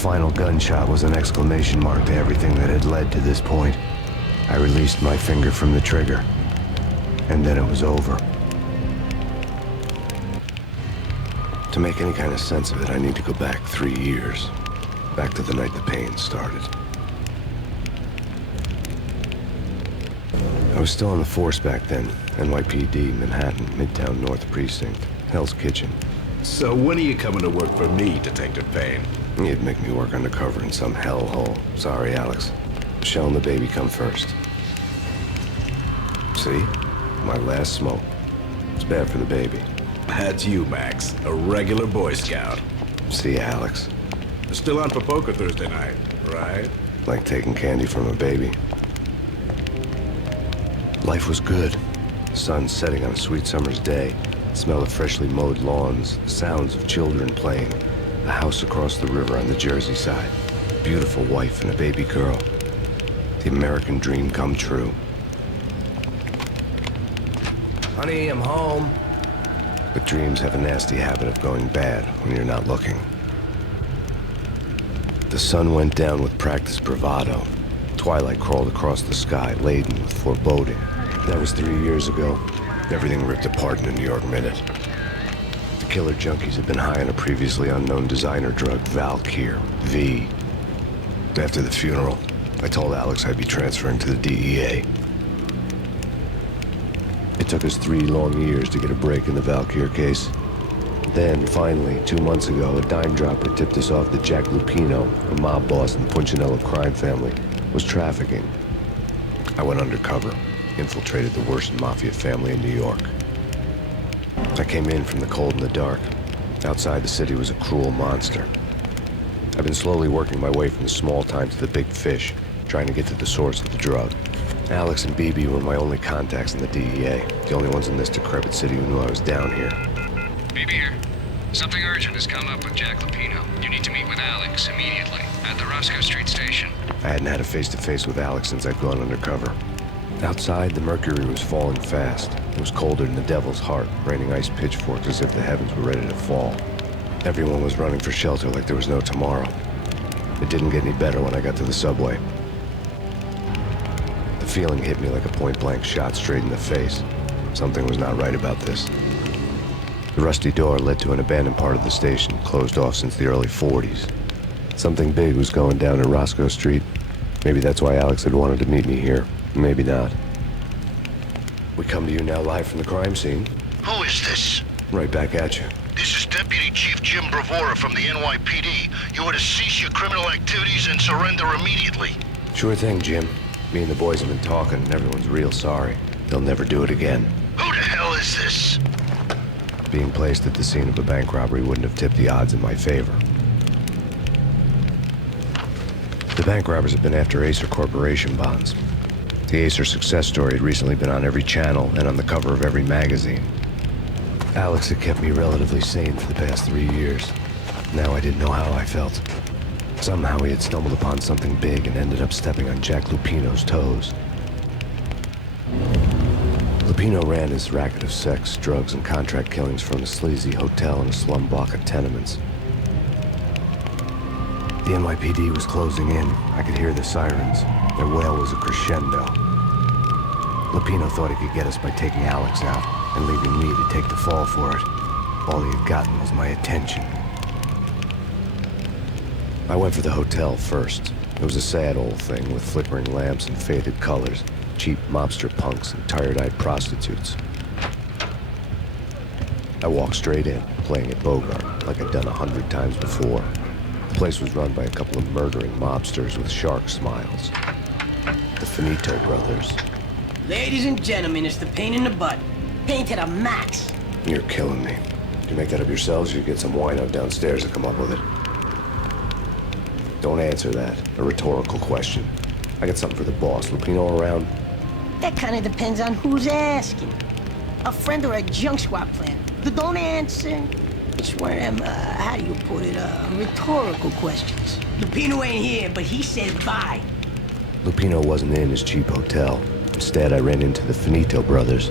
final gunshot was an exclamation mark to everything that had led to this point. I released my finger from the trigger, and then it was over. To make any kind of sense of it, I need to go back 3 years. Back to the night the Payne started. I was still on the force back then. NYPD, Manhattan, Midtown North Precinct, Hell's Kitchen. So when are you coming to work for me, Detective Payne? You'd make me work undercover in some hellhole. Sorry, Alex. Michelle and the baby come first. See? My last smoke. It's bad for the baby. That's you, Max. A regular Boy Scout. See ya, Alex. Still on for poker Thursday night, right? Like taking candy from a baby. Life was good. Sun setting on a sweet summer's day. Smell of freshly mowed lawns. Sounds of children playing. A house across the river on the Jersey side. Beautiful wife and a baby girl. The American dream come true. Honey, I'm home. But dreams have a nasty habit of going bad when you're not looking. The sun went down with practiced bravado. Twilight crawled across the sky, laden with foreboding. That was 3 years ago. Everything ripped apart in a New York minute. The killer junkies had been high on a previously unknown designer drug, Valkyr, V. After the funeral, I told Alex I'd be transferring to the DEA. It took us 3 long years to get a break in the Valkyr case. Then, finally, 2 months ago, a dime dropper tipped us off that Jack Lupino, a mob boss in the Punchinello crime family, was trafficking. I went undercover, infiltrated the worst mafia family in New York. I came in from the cold and the dark. Outside the city was a cruel monster. I've been slowly working my way from the small time to the big fish, trying to get to the source of the drug. Alex and BB were my only contacts in the DEA, the only ones in this decrepit city who knew I was down here. BB here. Something urgent has come up with Jack Lupino. You need to meet with Alex immediately at the Roscoe Street station. I hadn't had a face-to-face with Alex since I'd gone undercover. Outside, the mercury was falling fast. It was colder than the devil's heart, raining ice pitchforks as if the heavens were ready to fall. Everyone was running for shelter like there was no tomorrow. It didn't get any better when I got to the subway. The feeling hit me like a point-blank shot straight in the face. Something was not right about this. The rusty door led to an abandoned part of the station, closed off since the early 40s. Something big was going down at Roscoe Street. Maybe that's why Alex had wanted to meet me here. Maybe not. We come to you now live from the crime scene. Who is this? Right back at you. This is Deputy Chief Jim Bravura from the NYPD. You are to cease your criminal activities and surrender immediately. Sure thing, Jim. Me and the boys have been talking, and everyone's real sorry. They'll never do it again. Who the hell is this? Being placed at the scene of a bank robbery wouldn't have tipped the odds in my favor. The bank robbers have been after Acer Corporation bonds. The Acer success story had recently been on every channel and on the cover of every magazine. Alex had kept me relatively sane for the past 3 years. Now I didn't know how I felt. Somehow he had stumbled upon something big and ended up stepping on Jack Lupino's toes. Lupino ran his racket of sex, drugs, and contract killings from a sleazy hotel in a slum block of tenements. The NYPD was closing in. I could hear the sirens. Their wail was a crescendo. Lupino thought he could get us by taking Alex out and leaving me to take the fall for it. All he had gotten was my attention. I went for the hotel first. It was a sad old thing with flickering lamps and faded colors, cheap mobster punks and tired-eyed prostitutes. I walked straight in, playing at Bogart, like I'd done 100 times before. The place was run by a couple of murdering mobsters with shark smiles. The Finito brothers. Ladies and gentlemen, it's the Payne in the butt. Payne to the max. You're killing me. Did you make that up yourselves, or you get some wino downstairs to come up with it? Don't answer that. A rhetorical question. I got something for the boss. Lupino around? That kind of depends on who's asking. A friend or a junk swap plan. Don't answer. It's one of them, how do you put it, rhetorical questions. Lupino ain't here, but he said bye. Lupino wasn't in his cheap hotel. Instead, I ran into the Finito brothers.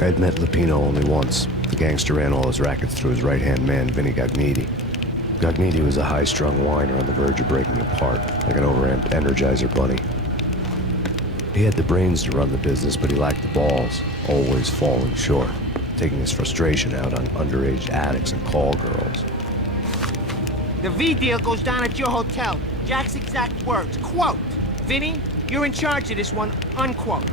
I had met Lupino only once. The gangster ran all his rackets through his right-hand man, Vinny Gagniti. Gognitti was a high-strung whiner on the verge of breaking apart, like an overamped Energizer bunny. He had the brains to run the business, but he lacked the balls, always falling short, taking his frustration out on underage addicts and call girls. The V deal goes down at your hotel. Jack's exact words, quote, "Vinny, you're in charge of this one," unquote.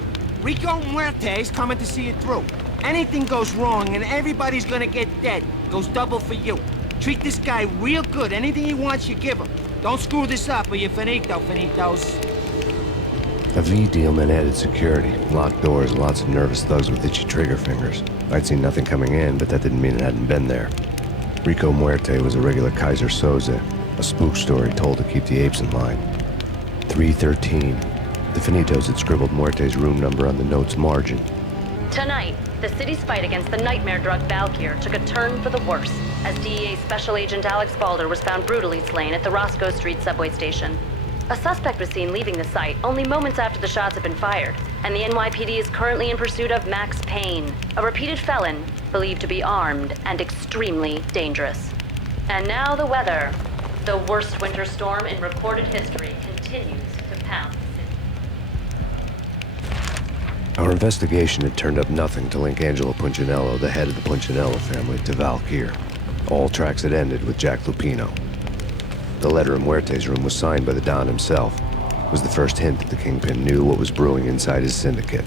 Rico Muerte's coming to see it through. Anything goes wrong and everybody's gonna get dead, goes double for you. Treat this guy real good. Anything he wants, you give him. Don't screw this up or you're finito, finitos. A V deal meant added security, locked doors, and lots of nervous thugs with itchy trigger fingers. I'd seen nothing coming in, but that didn't mean it hadn't been there. Rico Muerte was a regular Kaiser Soze, a spook story told to keep the apes in line. 313. The Finitos had scribbled Muerte's room number on the note's margin. Tonight, the city's fight against the nightmare drug Valkyr took a turn for the worse, as DEA Special Agent Alex Balder was found brutally slain at the Roscoe Street subway station. A suspect was seen leaving the site only moments after the shots had been fired, and the NYPD is currently in pursuit of Max Payne, a repeated felon, believed to be armed and extremely dangerous. And now the weather. The worst winter storm in recorded history continues to pound the city. Our investigation had turned up nothing to link Angelo Punchinello, the head of the Punchinello family, to Valkyr. All tracks had ended with Jack Lupino. The letter in Muerte's room was signed by the Don himself. It was the first hint that the Kingpin knew what was brewing inside his syndicate.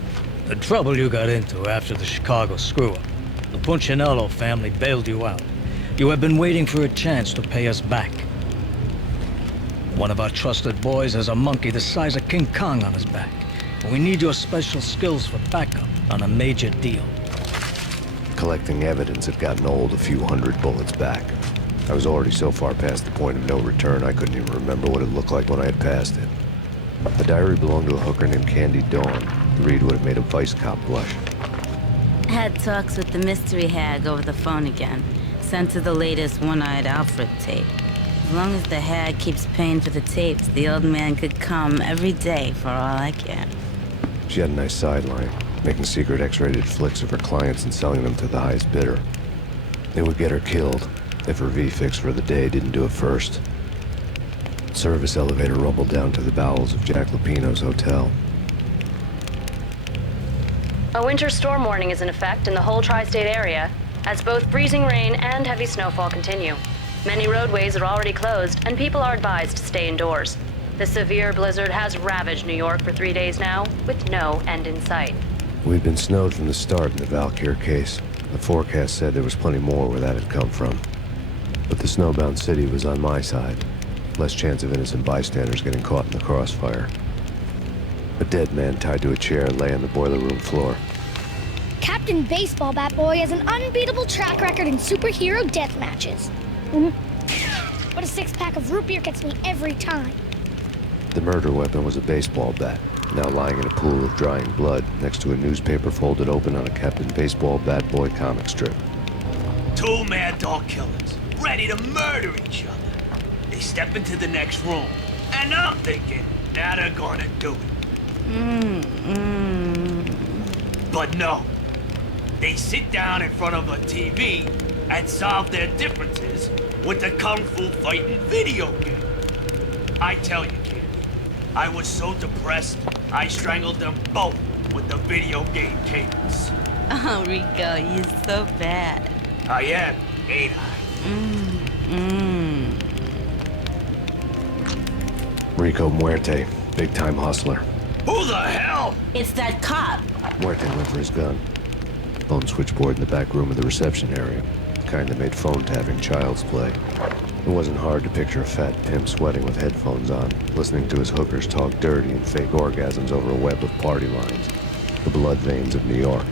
The trouble you got into after the Chicago screw-up. The Punchinello family bailed you out. You have been waiting for a chance to pay us back. One of our trusted boys has a monkey the size of King Kong on his back. We need your special skills for backup on a major deal. Collecting evidence had gotten old a few hundred bullets back. I was already so far past the point of no return, I couldn't even remember what it looked like when I had passed it. The diary belonged to a hooker named Candy Dawn. The read would have made a vice cop blush. Had talks with the mystery hag over the phone again. Sent her the latest One-Eyed Alfred tape. As long as the hag keeps paying for the tapes, the old man could come every day for all I care. She had a nice sideline, making secret X-rated flicks of her clients and selling them to the highest bidder. It would get her killed if her V-fix for the day didn't do it first. Service elevator rumbled down to the bowels of Jack Lupino's hotel. A winter storm warning is in effect in the whole tri-state area, as both freezing rain and heavy snowfall continue. Many roadways are already closed, and people are advised to stay indoors. The severe blizzard has ravaged New York for 3 days now, with no end in sight. We'd been snowed from the start in the Valkyr case. The forecast said there was plenty more where that had come from. But the snowbound city was on my side. Less chance of innocent bystanders getting caught in the crossfire. A dead man tied to a chair lay on the boiler room floor. Captain Baseball Bat Boy has an unbeatable track record in superhero death matches. But a six-pack of root beer gets me every time. The murder weapon was a baseball bat, now lying in a pool of drying blood next to a newspaper folded open on a Captain Baseball Bat Boy comic strip. Two mad dog killers, ready to murder each other. They step into the next room, and I'm thinking, now they're gonna do it. But no. They sit down in front of a TV and solve their differences with the Kung Fu fighting video game. I tell you, kid, I was so depressed, I strangled them both with the video game cables. Oh, Rico, you're so bad. I am, ain't I? Rico Muerte, big-time hustler. Who the hell? It's that cop. Muerte went for his gun. Phone switchboard in the back room of the reception area. The kind that made phone tapping child's play. It wasn't hard to picture a fat pimp sweating with headphones on, listening to his hookers talk dirty and fake orgasms over a web of party lines. The blood veins of New York.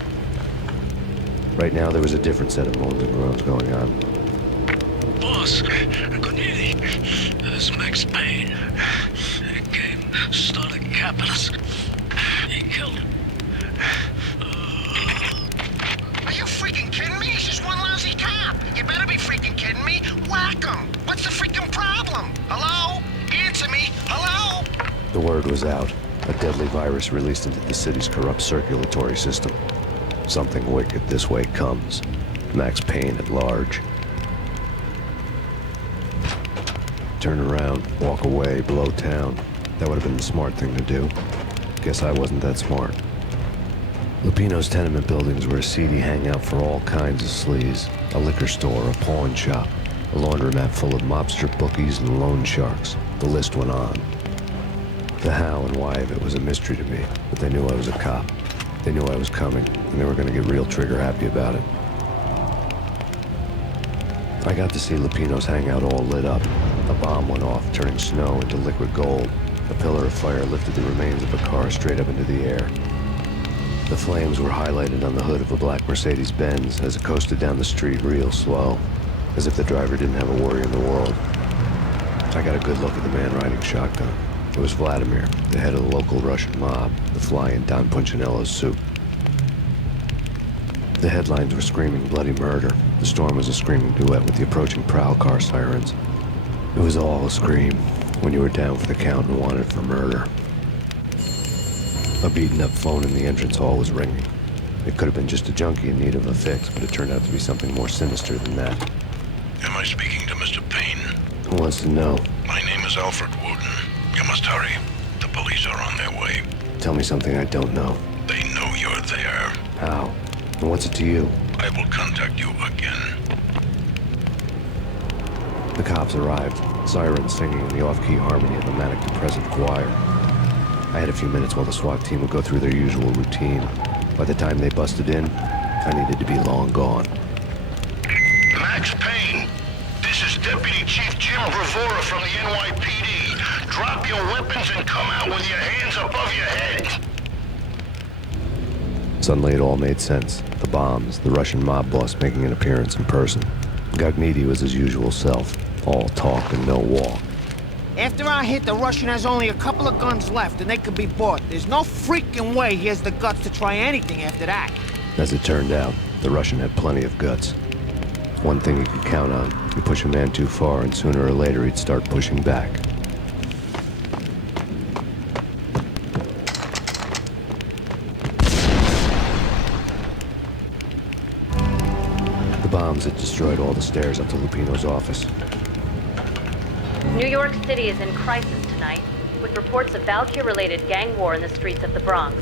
Right now, there was a different set of moans and groans going on. Boss, good evening. This is Max Payne. He came, started capping us. He killed him. Are you freaking kidding me? He's just one lousy cop. You better be freaking kidding me. Whack him. What's the freaking problem? Hello? Answer me. Hello? The word was out. A deadly virus released into the city's corrupt circulatory system. Something wicked this way comes. Max Payne at large. turn around, walk away, blow town. That would have been the smart thing to do. Guess I wasn't that smart. Lupino's tenement buildings were a seedy hangout for all kinds of sleaze. A liquor store, a pawn shop, a laundromat full of mobster bookies and loan sharks. The list went on. The how and why of it was a mystery to me, but they knew I was a cop. They knew I was coming, and they were going to get real trigger happy about it. I got to see Lupino's hangout all lit up. A bomb went off, turning snow into liquid gold. A pillar of fire lifted the remains of a car straight up into the air. The flames were highlighted on the hood of a black Mercedes-Benz as it coasted down the street real slow, as if the driver didn't have a worry in the world. I got a good look at the man riding shotgun. It was Vladimir, the head of the local Russian mob, the fly in Don Punchinello's soup. The headlines were screaming bloody murder. The storm was a screaming duet with the approaching prowl car sirens. It was all a scream when you were down for the count and wanted for murder. A beaten-up phone in the entrance hall was ringing. It could have been just a junkie in need of a fix, but it turned out to be something more sinister than that. Am I speaking to Mr. Payne? Who wants to know? My name is Alfred Woden. You must hurry. The police are on their way. Tell me something I don't know. They know you're there. How? And what's it to you? I will contact you again. The cops arrived, sirens singing in the off-key harmony of a manic-depressive choir. I had a few minutes while the SWAT team would go through their usual routine. By the time they busted in, I needed to be long gone. Max Payne, this is Deputy Chief Jim Bravura from the NYPD. Drop your weapons and come out with your hands above your head. Suddenly it all made sense. The bombs, the Russian mob boss making an appearance in person. Gagnidi was his usual self, all talk and no walk. After our hit, the Russian has only a couple of guns left, and they can be bought. There's no freaking way he has the guts to try anything after that. As it turned out, the Russian had plenty of guts. One thing you could count on, you push a man too far and sooner or later he'd start pushing back. The bombs had destroyed all the stairs up to Lupino's office. New York City is in crisis tonight, with reports of Valkyr-related gang war in the streets of the Bronx.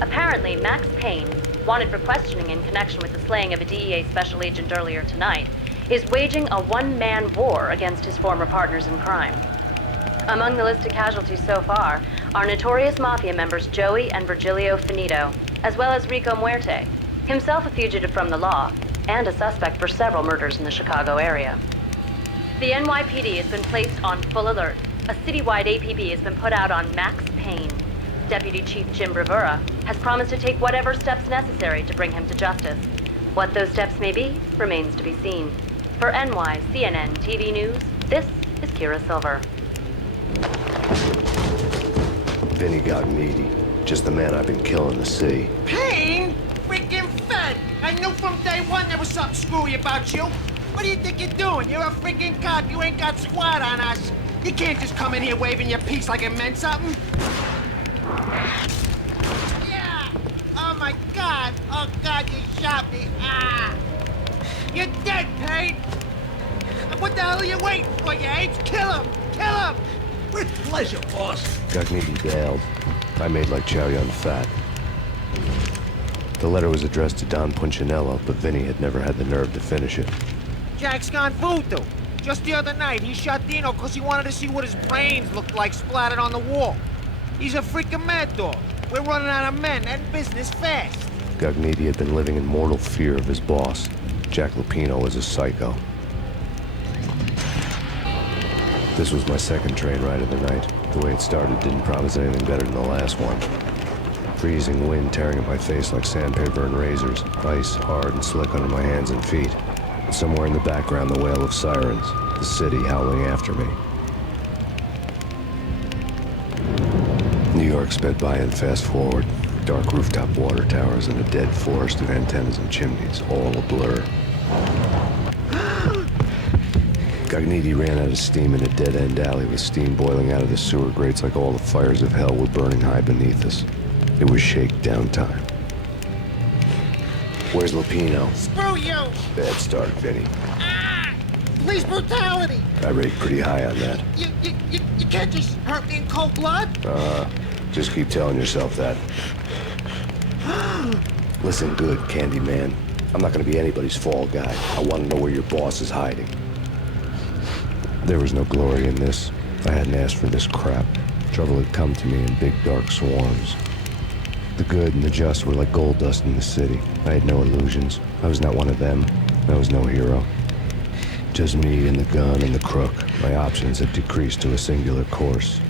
Apparently, Max Payne, wanted for questioning in connection with the slaying of a DEA special agent earlier tonight, is waging a one-man war against his former partners in crime. Among the listed casualties so far are notorious mafia members Joey and Virgilio Finito, as well as Rico Muerte, himself a fugitive from the law, and a suspect for several murders in the Chicago area. The NYPD has been placed on full alert. A citywide APB has been put out on Max Payne. Deputy Chief Jim Bravura has promised to take whatever steps necessary to bring him to justice. What those steps may be remains to be seen. For CNN TV News, this is Kira Silver. Vinny Gagnidi, just the man I've been killing to see. Payne? Freaking Fed! I knew from day one there was something screwy about you. What do you think you're doing? You're a freaking cop. You ain't got squad on us. You can't just come in here waving your piece like it meant something. Yeah! Oh my God! Oh God, you shot me! Ah! You're dead, Payne! What the hell are you waiting for, you apes? Kill him! Kill him! With pleasure, boss. Gagnidi bailed. I made like Chow Yun Fat. The letter was addressed to Don Punchinello, but Vinny had never had the nerve to finish it. Jack's gone voodoo. Just the other night, he shot Dino because he wanted to see what his brains looked like splattered on the wall. He's a freaking mad dog. We're running out of men and business fast. Gagnidi had been living in mortal fear of his boss. Jack Lupino was a psycho. This was my second train ride of the night. The way it started didn't promise anything better than the last one. Freezing wind tearing at my face like sandpaper and razors, ice hard and slick under my hands and feet. And somewhere in the background, the wail of sirens, the city howling after me. New York sped by in fast forward. Dark rooftop water towers and a dead forest of antennas and chimneys, all a blur. Gagnidi ran out of steam in a dead-end alley with steam boiling out of the sewer grates like all the fires of hell were burning high beneath us. It was shakedown time. Where's Lupino? Screw you! Bad start, Vinny. Ah! police brutality. I rate pretty high on that. You can't just hurt me in cold blood. Just keep telling yourself that. Listen good, Candyman. I'm not gonna be anybody's fall guy. I want to know where your boss is hiding. There was no glory in this. I hadn't asked for this crap. Trouble had come to me in big dark swarms. The good and the just were like gold dust in the city. I had no illusions. I was not one of them. I was no hero. Just me and the gun and the crook. My options had decreased to a singular course.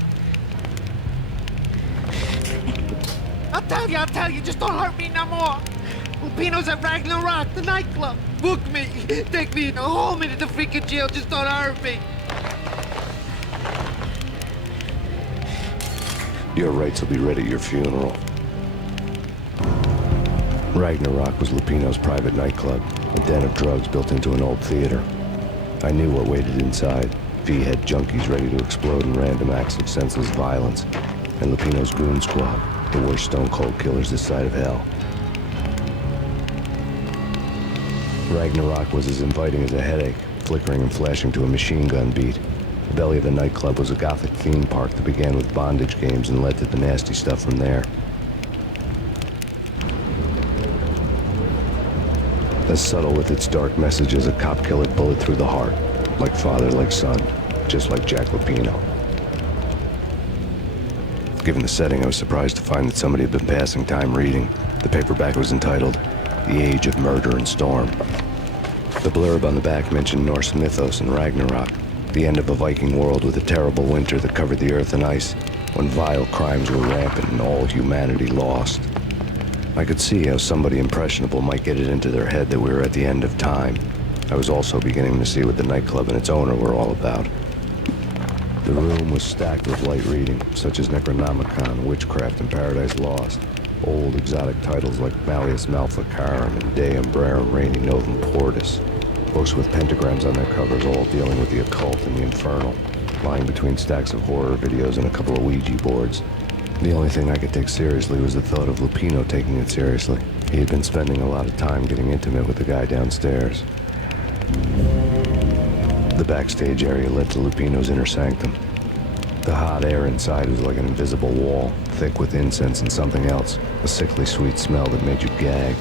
I'll tell you, just don't hurt me no more. Lupino's at Ragnarok, the nightclub. Book me, take me, hold me to the freaking jail, just don't hurt me. Your rights will be read at your funeral. Ragnarok was Lupino's private nightclub, a den of drugs built into an old theater. I knew what waited inside. V-head junkies ready to explode in random acts of senseless violence. And Lupino's goon squad, the worst stone-cold killers this side of hell. Ragnarok was as inviting as a headache, flickering and flashing to a machine gun beat. The belly of the nightclub was a gothic theme park that began with bondage games and led to the nasty stuff from there. As subtle with its dark message as a cop-killer bullet through the heart. Like father, like son. Just like Jack Lupino. Given the setting, I was surprised to find that somebody had been passing time reading. The paperback was entitled, The Age of Murder and Storm. The blurb on the back mentioned Norse mythos and Ragnarok, the end of a Viking world with a terrible winter that covered the earth in ice, when vile crimes were rampant and all humanity lost. I could see how somebody impressionable might get it into their head that we were at the end of time. I was also beginning to see what the nightclub and its owner were all about. The room was stacked with light reading, such as Necronomicon, Witchcraft, and Paradise Lost. Old exotic titles like Malleus Maleficarum and De Umbrarum Reini Novum Portus. Books with pentagrams on their covers, all dealing with the occult and the infernal, lying between stacks of horror videos and a couple of Ouija boards. The only thing I could take seriously was the thought of Lupino taking it seriously. He had been spending a lot of time getting intimate with the guy downstairs. The backstage area led to Lupino's inner sanctum. The hot air inside was like an invisible wall, thick with incense and something else, a sickly sweet smell that made you gag.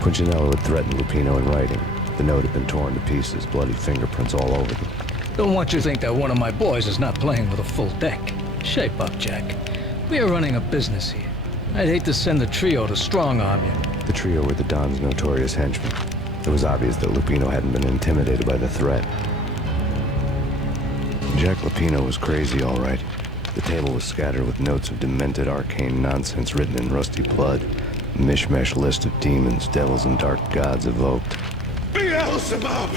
Punchinello had threatened Lupino in writing. The note had been torn to pieces, bloody fingerprints all over them. Don't want you to think that one of my boys is not playing with a full deck. Shape up, Jack. We are running a business here. I'd hate to send the trio to strong-arm you. The trio were the Don's notorious henchmen. It was obvious that Lupino hadn't been intimidated by the threat. Jack Lupino was crazy, all right. The table was scattered with notes of demented arcane nonsense written in rusty blood. A mishmash list of demons, devils, and dark gods evoked. Beelzebub,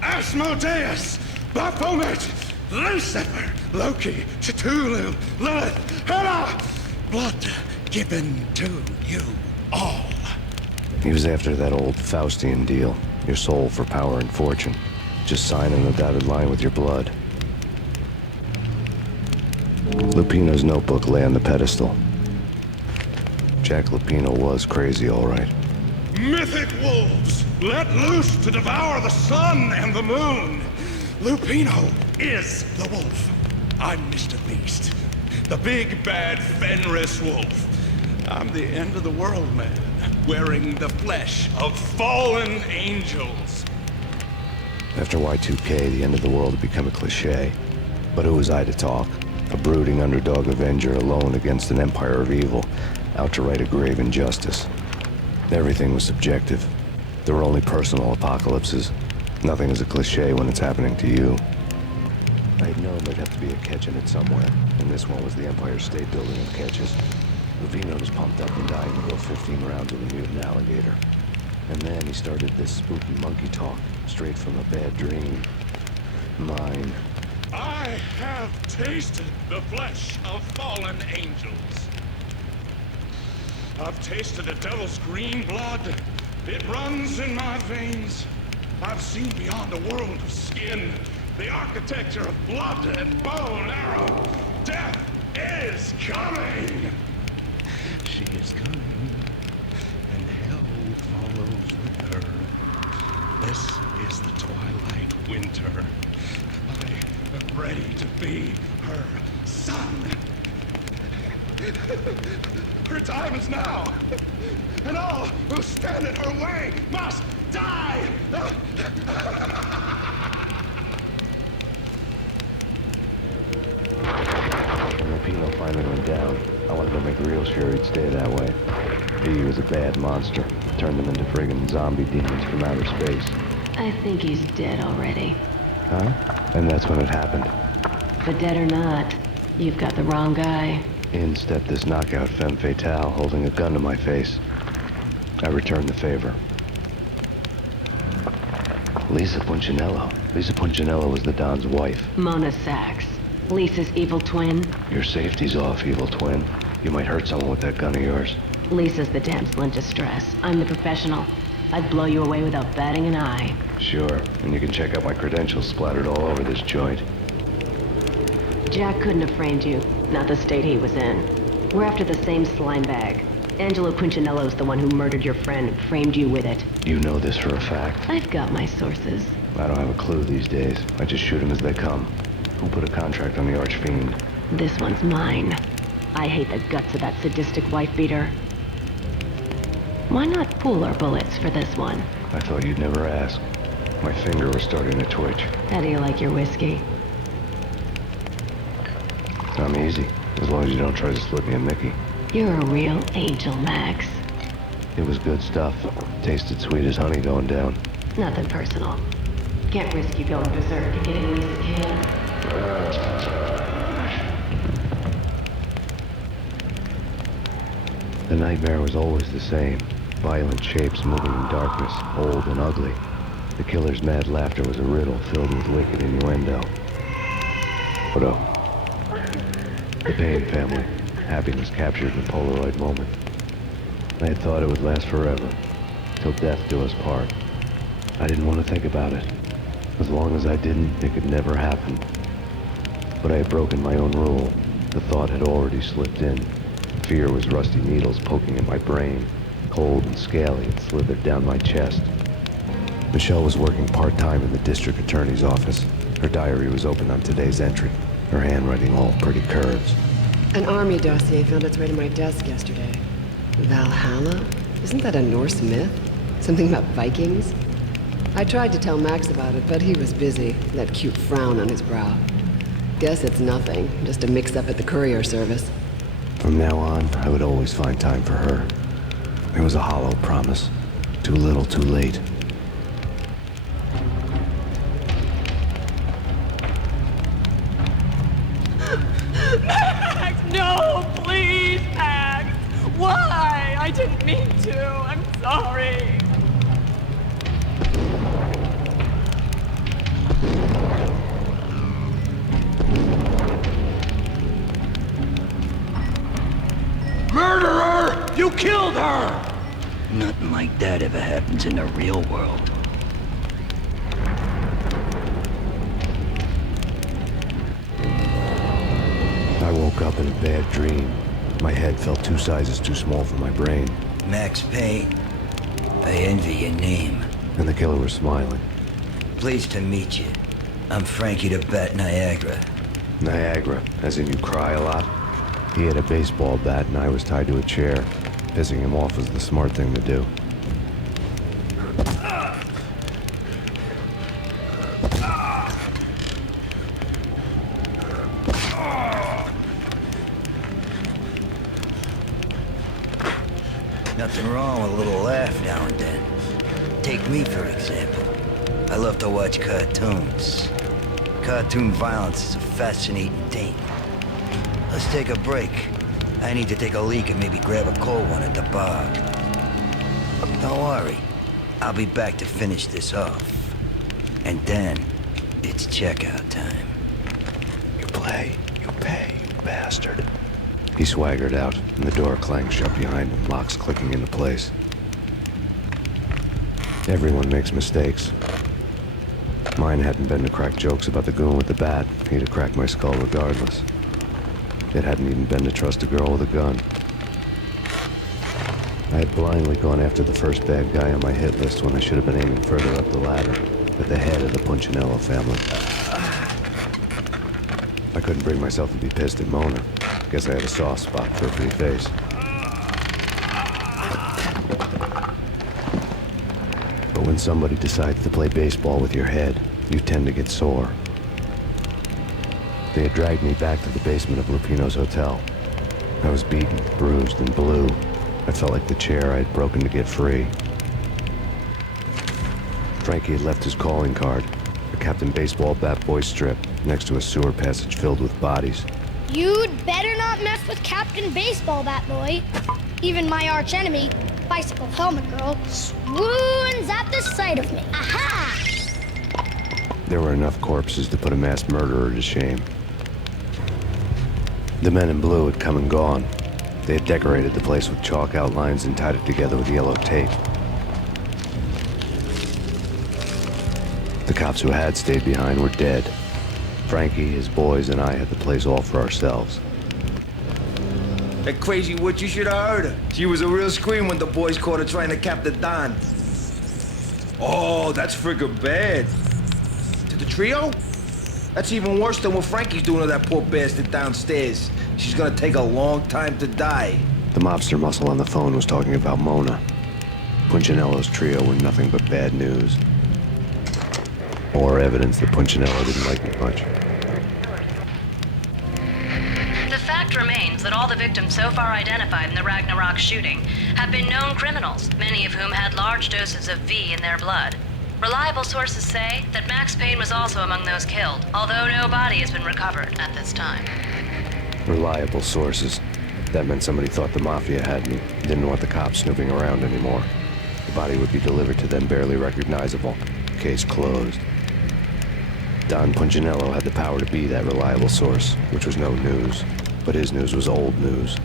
Asmodeus, Baphomet, Lucifer, Loki, Cthulhu, Lilith, Hela, blood given to you all. He was after that old Faustian deal. Your soul for power and fortune. Just sign on the dotted line with your blood. Lupino's notebook lay on the pedestal. Jack Lupino was crazy, all right. Mythic wolves, let loose to devour the sun and the moon. Lupino is the wolf. I'm Mr. Beast, the big bad Fenris wolf. I'm the end of the world man, wearing the flesh of fallen angels. After Y2K, the end of the world had become a cliché. But who was I to talk? A brooding underdog avenger alone against an empire of evil, out to right a grave injustice. Everything was subjective. There were only personal apocalypses. Nothing is a cliché when it's happening to you. I had known there'd have to be a catch in it somewhere, and this one was the Empire State Building of catches. Lupino was pumped up and dying to go 15 rounds with a mutant alligator. And then he started this spooky monkey talk, straight from a bad dream. Mine. I have tasted the flesh of fallen angels. I've tasted the devil's green blood. It runs in my veins. I've seen beyond a world of skin, the architecture of blood and bow and arrow. Death is coming! She is coming, and hell follows with her. This is the twilight. winter. I am ready to be her son. Her time is now, and all who stand in her way must die! When Lupino finally went down, I wanted to make real sure he'd stay that way. He was a bad monster. Turned them into friggin' zombie demons from outer space. I think he's dead already. Huh? And that's when it happened. But dead or not, you've got the wrong guy. In stepped this knockout femme fatale holding a gun to my face. I returned the favor. Lisa Punchinello. Lisa Punchinello was the Don's wife. Mona Sachs. Lisa's evil twin. Your safety's off, evil twin. You might hurt someone with that gun of yours. Lisa's the damsel in distress. I'm the professional. I'd blow you away without batting an eye. Sure, and you can check out my credentials splattered all over this joint. Jack couldn't have framed you, not the state he was in. We're after the same slime bag. Angelo Punchinello's the one who murdered your friend and framed you with it. You know this for a fact. I've got my sources. I don't have a clue these days. I just shoot them as they come. Who put a contract on the Archfiend? This one's mine. I hate the guts of that sadistic wife-beater. Why not pool our bullets for this one? I thought you'd never ask. My finger was starting to twitch. How do you like your whiskey? I'm easy, as long as you don't try to slip me a Mickey. You're a real angel, Max. It was good stuff. Tasted sweet as honey going down. Nothing personal. Can't risk you going berserk and getting Lisa killed. The nightmare was always the same. Violent shapes moving in darkness, old and ugly. The killer's mad laughter was a riddle filled with wicked innuendo. But oh. The Payne family. Happiness captured in a Polaroid moment. I had thought it would last forever. Till death do us part. I didn't want to think about it. As long as I didn't, it could never happen. But I had broken my own rule. The thought had already slipped in. Fear was rusty needles poking at my brain. Cold and scaly, it slithered down my chest. Michelle was working part-time in the district attorney's office. Her diary was open on today's entry. Her handwriting all pretty curves. An army dossier found its way to my desk yesterday. Valhalla? Isn't that a Norse myth? Something about Vikings? I tried to tell Max about it, but he was busy, that cute frown on his brow. Guess it's nothing, just a mix-up at the courier service. From now on, I would always find time for her. It was a hollow promise. Too little, too late. Max, no, please, Max. Why? I didn't mean to. I'm sorry. Murderer! You killed her! Nothing like that ever happens in the real world. I woke up in a bad dream. My head felt 2 sizes too small for my brain. Max Payne. I envy your name. And the killer was smiling. Pleased to meet you. I'm Frankie the Bat Niagara. Niagara, as in you cry a lot? He had a baseball bat and I was tied to a chair. Pissing him off was the smart thing to do. Nothing wrong with a little laugh now and then. Take me, for example. I love to watch cartoons. Cartoon violence is a fascinating thing. Let's take a break. I need to take a leak and maybe grab a cold one at the bar. Don't worry. I'll be back to finish this off. And then, it's checkout time. You play, you pay, you bastard. He swaggered out, and the door clanged shut behind him, locks clicking into place. Everyone makes mistakes. Mine hadn't been to crack jokes about the goon with the bat. He'd have cracked my skull regardless. It hadn't even been to trust a girl with a gun. I had blindly gone after the first bad guy on my hit list when I should have been aiming further up the ladder. at the head of the Punchinello family. I couldn't bring myself to be pissed at Mona. Guess I had a soft spot for her pretty face. But when somebody decides to play baseball with your head, you tend to get sore. They had dragged me back to the basement of Lupino's hotel. I was beaten, bruised, and blue. I felt like the chair I had broken to get free. Frankie had left his calling card, a Captain Baseball bat boy strip, next to a sewer passage filled with bodies. You'd better not mess with Captain Baseball Bat Boy. Even my archenemy, Bicycle Helmet Girl, swoons at the sight of me. Aha! There were enough corpses to put a mass murderer to shame. The men in blue had come and gone. They had decorated the place with chalk outlines and tied it together with yellow tape. The cops who had stayed behind were dead. Frankie, his boys, and I had the place all for ourselves. That crazy witch, you should have heard her. She was a real scream when the boys caught her trying to cap the Don. Oh, that's friggin' bad. To the trio? That's even worse than what Frankie's doing to that poor bastard downstairs. She's gonna take a long time to die. The mobster muscle on the phone was talking about Mona. Punchinello's trio were nothing but bad news. More evidence that Punchinello didn't like me much. The fact remains that all the victims so far identified in the Ragnarok shooting have been known criminals, many of whom had large doses of V in their blood. Reliable sources say that Max Payne was also among those killed, although no body has been recovered at this time. Reliable sources. That meant somebody thought the Mafia had me, didn't want the cops snooping around anymore. The body would be delivered to them barely recognizable. Case closed. Don Punchinello had the power to be that reliable source, which was no news. But his news was old news.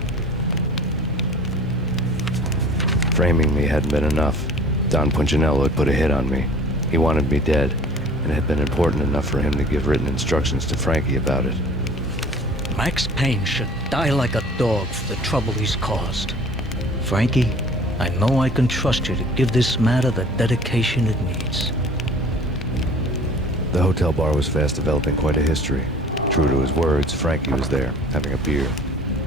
Framing me hadn't been enough. Don Punchinello had put a hit on me. He wanted me dead, and it had been important enough for him to give written instructions to Frankie about it. Max Payne should die like a dog for the trouble he's caused. Frankie, I know I can trust you to give this matter the dedication it needs. The hotel bar was fast developing quite a history. True to his words, Frankie was there, having a beer.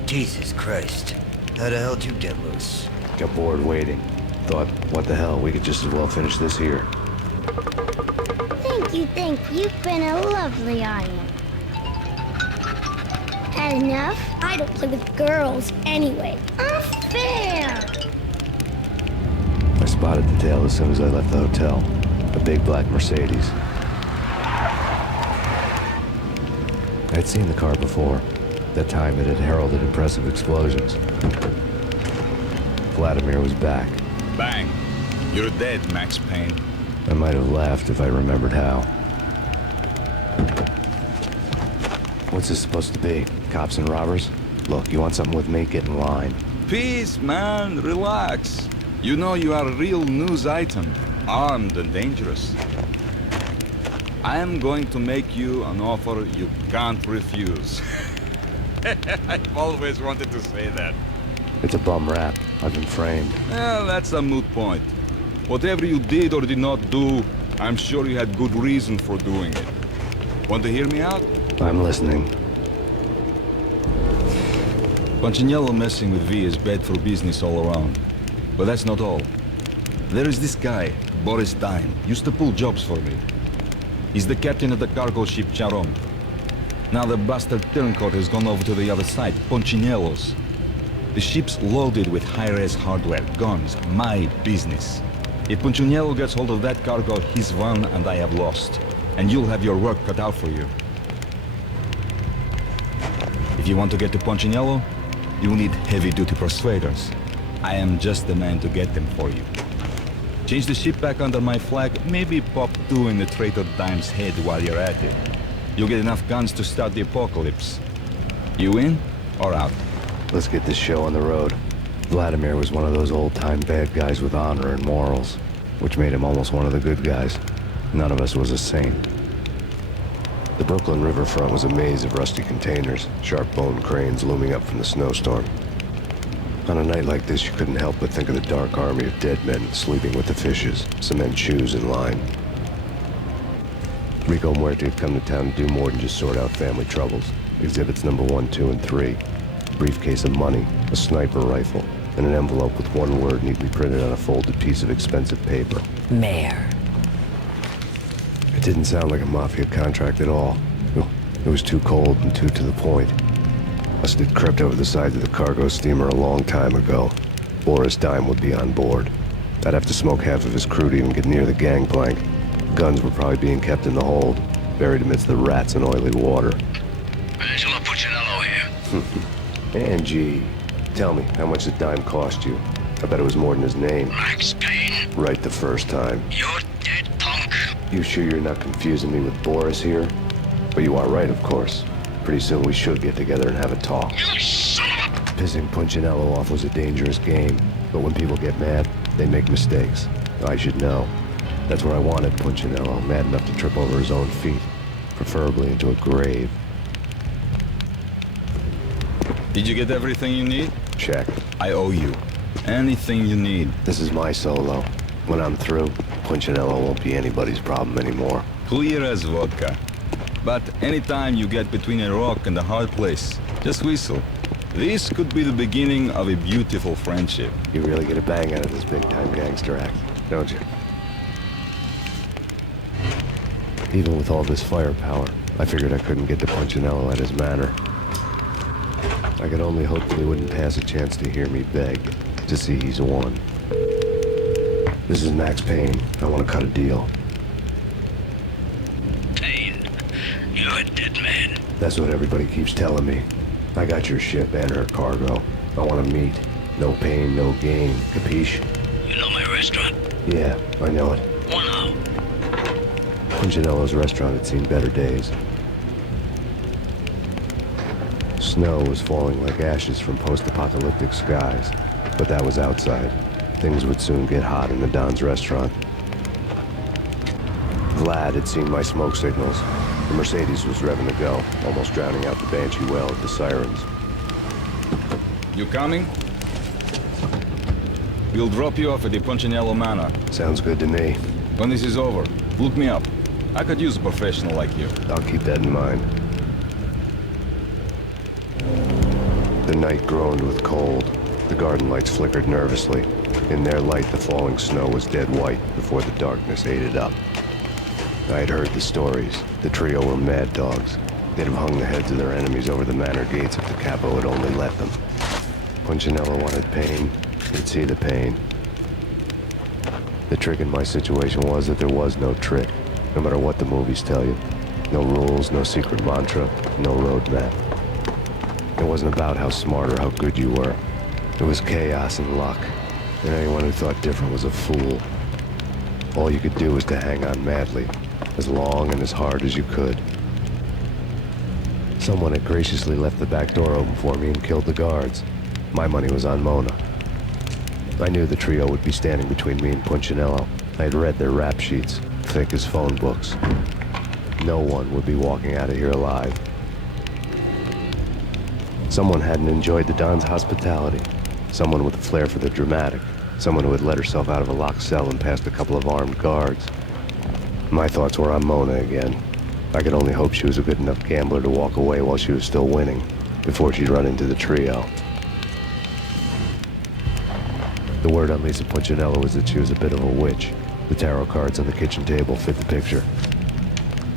Jesus Christ. How the hell did you get loose? Got bored waiting. Thought, what the hell, we could just as well finish this here. Thank you. You've been a lovely audience. Had enough? I don't play with girls anyway. Unfair! I spotted the tail as soon as I left the hotel. A big black Mercedes. I had seen the car before. That time it had heralded impressive explosions. Vladimir was back. Bang. You're dead, Max Payne. I might have laughed if I remembered how. What's this supposed to be? Cops and robbers? Look, you want something with me? Get in line. Peace, man. Relax. You know you are a real news item. Armed and dangerous. I am going to make you an offer you can't refuse. I've always wanted to say that. It's a bum rap. I've been framed. Well, that's a moot point. Whatever you did or did not do, I'm sure you had good reason for doing it. Want to hear me out? I'm listening. Punchinello messing with V is bad for business all around. But that's not all. There is this guy, Boris Dime, used to pull jobs for me. He's the captain of the cargo ship Charon. Now the bastard turncoat has gone over to the other side, Punchinello's. The ship's loaded with high-res hardware, guns, my business. If Punchinello gets hold of that cargo, he's won and I have lost. And you'll have your work cut out for you. If you want to get to Punchinello, you'll need heavy-duty persuaders. I am just the man to get them for you. Change the ship back under my flag, maybe pop 2 in the traitor Dime's head while you're at it. You'll get enough guns to start the apocalypse. You in or out? Let's get this show on the road. Vladimir was one of those old-time bad guys with honor and morals, which made him almost one of the good guys. None of us was a saint. The Brooklyn riverfront was a maze of rusty containers, sharp-boned cranes looming up from the snowstorm. On a night like this, you couldn't help but think of the dark army of dead men sleeping with the fishes, cement shoes in line. Rico Muerte had come to town to do more than just sort out family troubles. Exhibits number 1, 2, and 3. A briefcase of money, a sniper rifle, and an envelope with one word neatly printed on a folded piece of expensive paper. Mayor. It didn't sound like a mafia contract at all. It was too cold and too to the point. Must have crept over the sides of the cargo steamer a long time ago. Boris Dime would be on board. I'd have to smoke half of his crew to even get near the gangplank. Guns were probably being kept in the hold, buried amidst the rats and oily water. Angelo Puccinello here. Angie, tell me, how much did Dime cost you? I bet it was more than his name. Max Payne. Right the first time. You're dead, punk. You sure you're not confusing me with Boris here? But you are right, of course. Pretty soon we should get together and have a talk. You son of a... Pissing Punchinello off was a dangerous game, but when people get mad, they make mistakes. I should know. That's where I wanted Punchinello, mad enough to trip over his own feet, preferably into a grave. Did you get everything you need? Check. I owe you. Anything you need. This is my solo. When I'm through, Punchinello won't be anybody's problem anymore. Clear as vodka. But anytime you get between a rock and a hard place, just whistle. This could be the beginning of a beautiful friendship. You really get a bang out of this big-time gangster act, don't you? Even with all this firepower, I figured I couldn't get to Punchinello at his manor. I could only hope that he wouldn't pass a chance to hear me beg, to see he's won. This is Max Payne. I want to cut a deal. Payne, you're a dead man. That's what everybody keeps telling me. I got your ship and her cargo. I want to meet. No pain, no gain. Capiche? You know my restaurant? Yeah, I know it. 1 hour. Punchinello's restaurant had seen better days. Snow was falling like ashes from post-apocalyptic skies, but that was outside. Things would soon get hot in the Don's restaurant. Vlad had seen my smoke signals. The Mercedes was revving to go, almost drowning out the Banshee well of the sirens. You coming? We'll drop you off at the Punchinello Manor. Sounds good to me. When this is over, look me up. I could use a professional like you. I'll keep that in mind. The night groaned with cold. The garden lights flickered nervously. In their light, the falling snow was dead white before the darkness ate it up. I had heard the stories. The trio were mad dogs. They'd have hung the heads of their enemies over the manor gates if the capo had only let them. Punchinello wanted pain. He'd see the pain. The trick in my situation was that there was no trick, no matter what the movies tell you. No rules, no secret mantra, no roadmap. It wasn't about how smart or how good you were. It was chaos and luck, and anyone who thought different was a fool. All you could do was to hang on madly, as long and as hard as you could. Someone had graciously left the back door open for me and killed the guards. My money was on Mona. I knew the trio would be standing between me and Punchinello. I had read their rap sheets, thick as phone books. No one would be walking out of here alive. Someone hadn't enjoyed the Don's hospitality. Someone with a flair for the dramatic. Someone who had let herself out of a locked cell and past a couple of armed guards. My thoughts were on Mona again. I could only hope she was a good enough gambler to walk away while she was still winning, before she'd run into the trio. The word on Lisa Punchinello was that she was a bit of a witch. The tarot cards on the kitchen table fit the picture.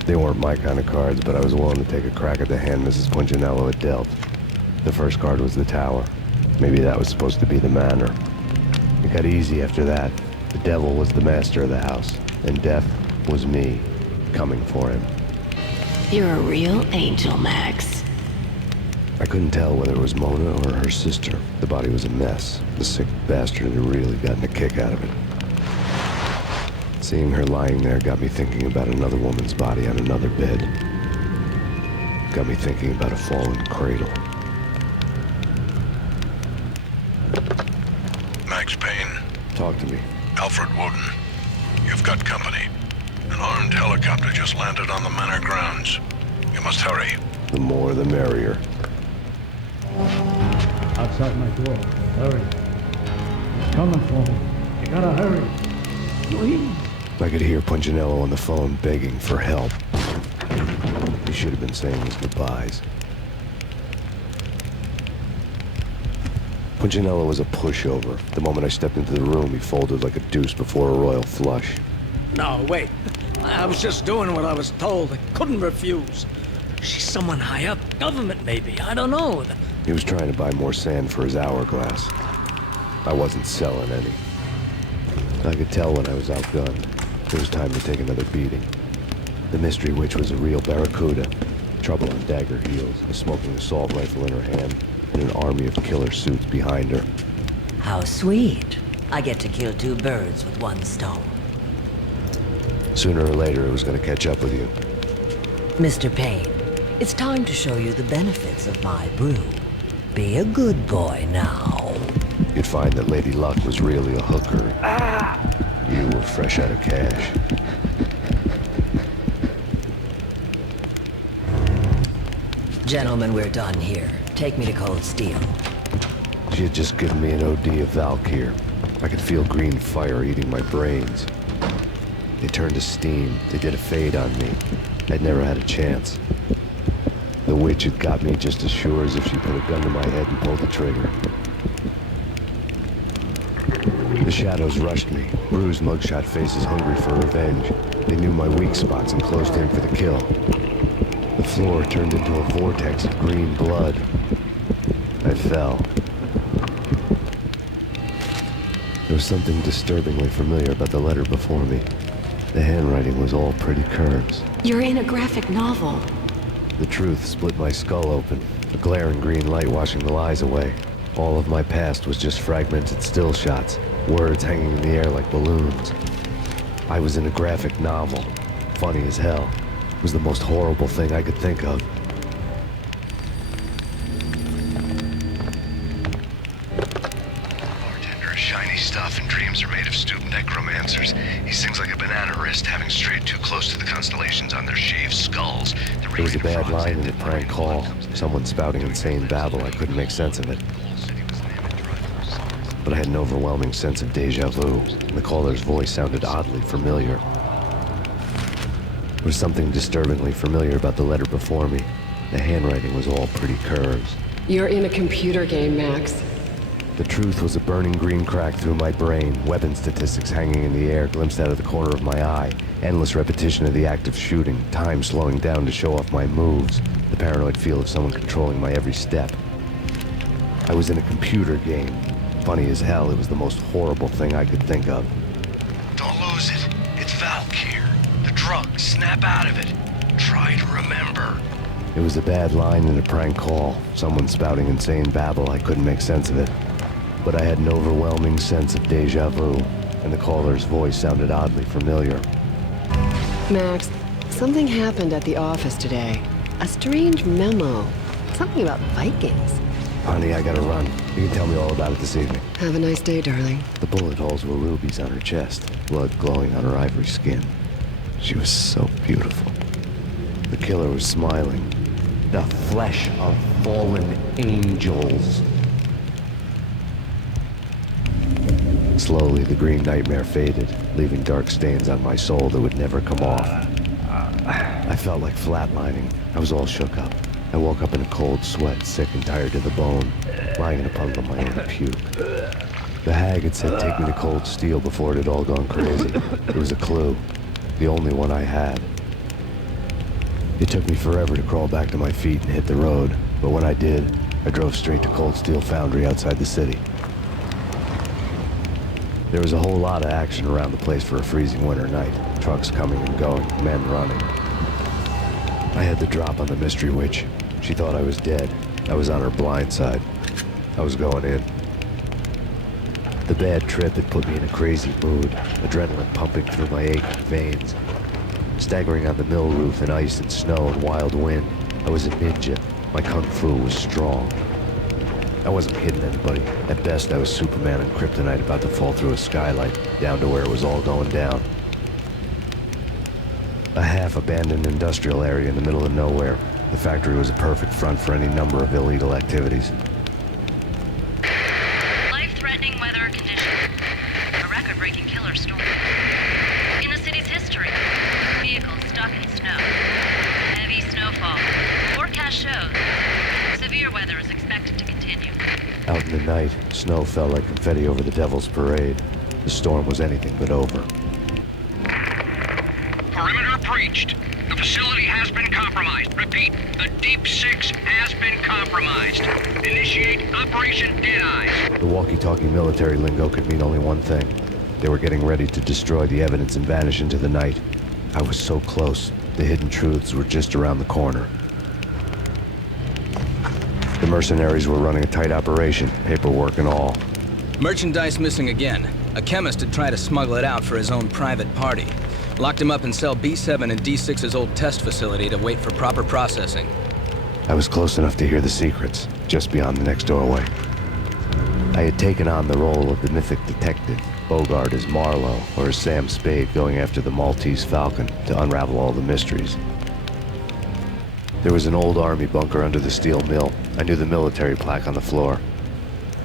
They weren't my kind of cards, but I was willing to take a crack at the hand Mrs. Punchinello had dealt. The first card was the tower. Maybe that was supposed to be the manor. It got easy after that. The devil was the master of the house, and death was me, coming for him. You're a real angel, Max. I couldn't tell whether it was Mona or her sister. The body was a mess. The sick bastard had really gotten a kick out of it. Seeing her lying there got me thinking about another woman's body on another bed. Got me thinking about a fallen cradle. Max Payne. Talk to me. Alfred Woden. You've got company. An armed helicopter just landed on the manor grounds. You must hurry. The more the merrier. Outside my door. Hurry. It's coming for me. You gotta hurry. Please. I could hear Punchinello on the phone begging for help. He should have been saying his goodbyes. Punchinello was a pushover. The moment I stepped into the room, he folded like a deuce before a royal flush. No, wait. I was just doing what I was told. I couldn't refuse. She's someone high up. Government, maybe. I don't know. He was trying to buy more sand for his hourglass. I wasn't selling any. I could tell when I was outgunned. It was time to take another beating. The mystery witch was a real barracuda. Trouble on dagger heels, a smoking assault rifle in her hand, and an army of killer suits behind her. How sweet. I get to kill 2 birds with 1 stone. Sooner or later, it was going to catch up with you. Mr. Payne, it's time to show you the benefits of my brew. Be a good boy now. You'd find that Lady Luck was really a hooker. You were fresh out of cash. Gentlemen, we're done here. Take me to Cold Steel. She had just given me an OD of Valkyr. I could feel green fire eating my brains. They turned to steam. They did a fade on me. I'd never had a chance. The witch had got me just as sure as if she put a gun to my head and pulled the trigger. The shadows rushed me, bruised mugshot faces hungry for revenge. They knew my weak spots and closed in for the kill. The floor turned into a vortex of green blood. I fell. There was something disturbingly familiar about the letter before me. The handwriting was all pretty curves. You're in a graphic novel. The truth split my skull open, a glaring green light washing the lies away. All of my past was just fragmented still shots, words hanging in the air like balloons. I was in a graphic novel. Funny as hell. It was the most horrible thing I could think of. Bartender, shiny stuff and dreams are made of stupid necromancers. He sings like a banana wrist, having strayed too close to the constellations on their shaved skulls. There was a bad line in the prank call. Someone spouting insane babble. I couldn't make sense of it. But I had an overwhelming sense of deja vu. The caller's voice sounded oddly familiar. There was something disturbingly familiar about the letter before me. The handwriting was all pretty curves. You're in a computer game, Max. The truth was a burning green crack through my brain, weapon statistics hanging in the air, glimpsed out of the corner of my eye, endless repetition of the act of shooting, time slowing down to show off my moves, the paranoid feel of someone controlling my every step. I was in a computer game. Funny as hell, it was the most horrible thing I could think of. Don't lose it. It's Valkyr. The drug. Snap out of it. Try to remember. It was a bad line in a prank call. Someone spouting insane babble. I couldn't make sense of it. But I had an overwhelming sense of deja vu, and the caller's voice sounded oddly familiar. Max, something happened at the office today. A strange memo. Something about Vikings. Honey, I gotta run. You can tell me all about it this evening. Have a nice day, darling. The bullet holes were rubies on her chest, blood glowing on her ivory skin. She was so beautiful. The killer was smiling. The flesh of fallen angels. Slowly, the green nightmare faded, leaving dark stains on my soul that would never come off. I felt like flatlining. I was all shook up. I woke up in a cold sweat, sick and tired to the bone, lying in a puddle of my own puke. The hag had said take me to Cold Steel before it had all gone crazy. It was a clue. The only one I had. It took me forever to crawl back to my feet and hit the road, but when I did, I drove straight to Cold Steel Foundry outside the city. There was a whole lot of action around the place for a freezing winter night. Trucks coming and going, men running. I had the drop on the mystery witch. She thought I was dead. I was on her blind side. I was going in. The bad trip had put me in a crazy mood, adrenaline pumping through my aching veins. Staggering on the mill roof in ice and snow and wild wind, I was a ninja. My kung fu was strong. I wasn't hitting anybody. At best, I was Superman on kryptonite about to fall through a skylight, down to where it was all going down. A half-abandoned industrial area in the middle of nowhere. The factory was a perfect front for any number of illegal activities. Life-threatening weather conditions. A record-breaking killer storm. In the city's history. Vehicles stuck in snow. night, snow fell like confetti over the Devil's Parade. The storm was anything but over. Perimeter breached. The facility has been compromised. Repeat, the Deep Six has been compromised. Initiate Operation Deadeye. The walkie-talkie military lingo could mean only one thing. They were getting ready to destroy the evidence and vanish into the night. I was so close. The hidden truths were just around the corner. The mercenaries were running a tight operation, paperwork and all. Merchandise missing again. A chemist had tried to smuggle it out for his own private party. Locked him up in cell B7 in D6's old test facility to wait for proper processing. I was close enough to hear the secrets, just beyond the next doorway. I had taken on the role of the mythic detective, Bogart as Marlowe, or as Sam Spade going after the Maltese Falcon to unravel all the mysteries. There was an old army bunker under the steel mill. I knew the military plaque on the floor.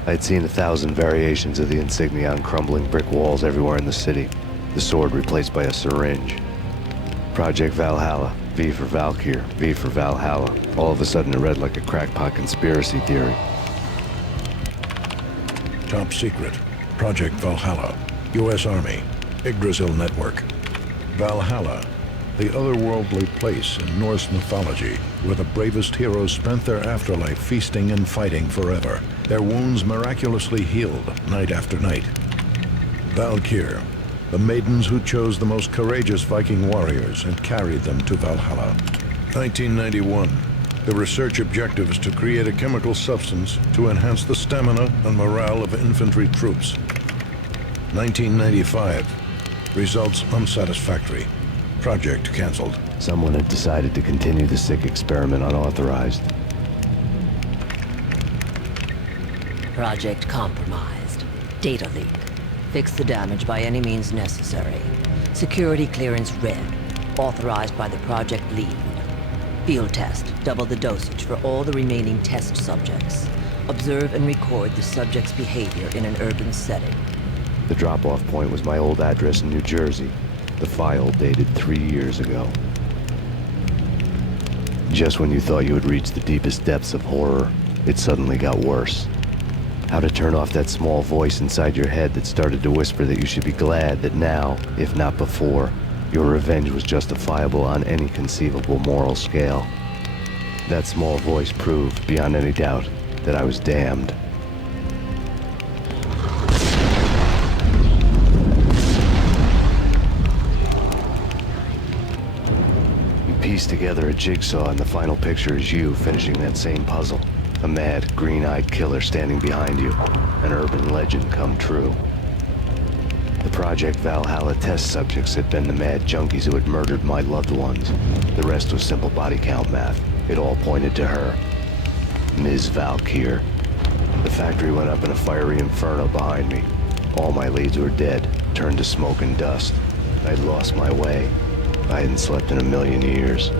I had seen 1,000 variations of the insignia on crumbling brick walls everywhere in the city. The sword replaced by a syringe. Project Valhalla, V for Valkyr, V for Valhalla. All of a sudden it read like a crackpot conspiracy theory. Top secret. Project Valhalla. U.S. Army. Yggdrasil Network. Valhalla. The otherworldly place in Norse mythology where the bravest heroes spent their afterlife feasting and fighting forever. Their wounds miraculously healed night after night. Valkyr. The maidens who chose the most courageous Viking warriors and carried them to Valhalla. 1991. The research objective is to create a chemical substance to enhance the stamina and morale of infantry troops. 1995. Results unsatisfactory. Project canceled. Someone had decided to continue the sick experiment unauthorized. Project compromised. Data leak. Fix the damage by any means necessary. Security clearance red. Authorized by the project lead. Field test. Double the dosage for all the remaining test subjects. Observe and record the subject's behavior in an urban setting. The drop-off point was my old address in New Jersey. The file dated 3 years ago. Just when you thought you had reached the deepest depths of horror, it suddenly got worse. How to turn off that small voice inside your head that started to whisper that you should be glad that now, if not before, your revenge was justifiable on any conceivable moral scale. That small voice proved, beyond any doubt, that I was damned. You piece together a jigsaw and the final picture is you finishing that same puzzle. A mad, green-eyed killer standing behind you. An urban legend come true. The Project Valhalla test subjects had been the mad junkies who had murdered my loved ones. The rest was simple body count math. It all pointed to her. Ms. Valkyr. The factory went up in a fiery inferno behind me. All my leads were dead, turned to smoke and dust. I'd lost my way. I hadn't slept in a million years.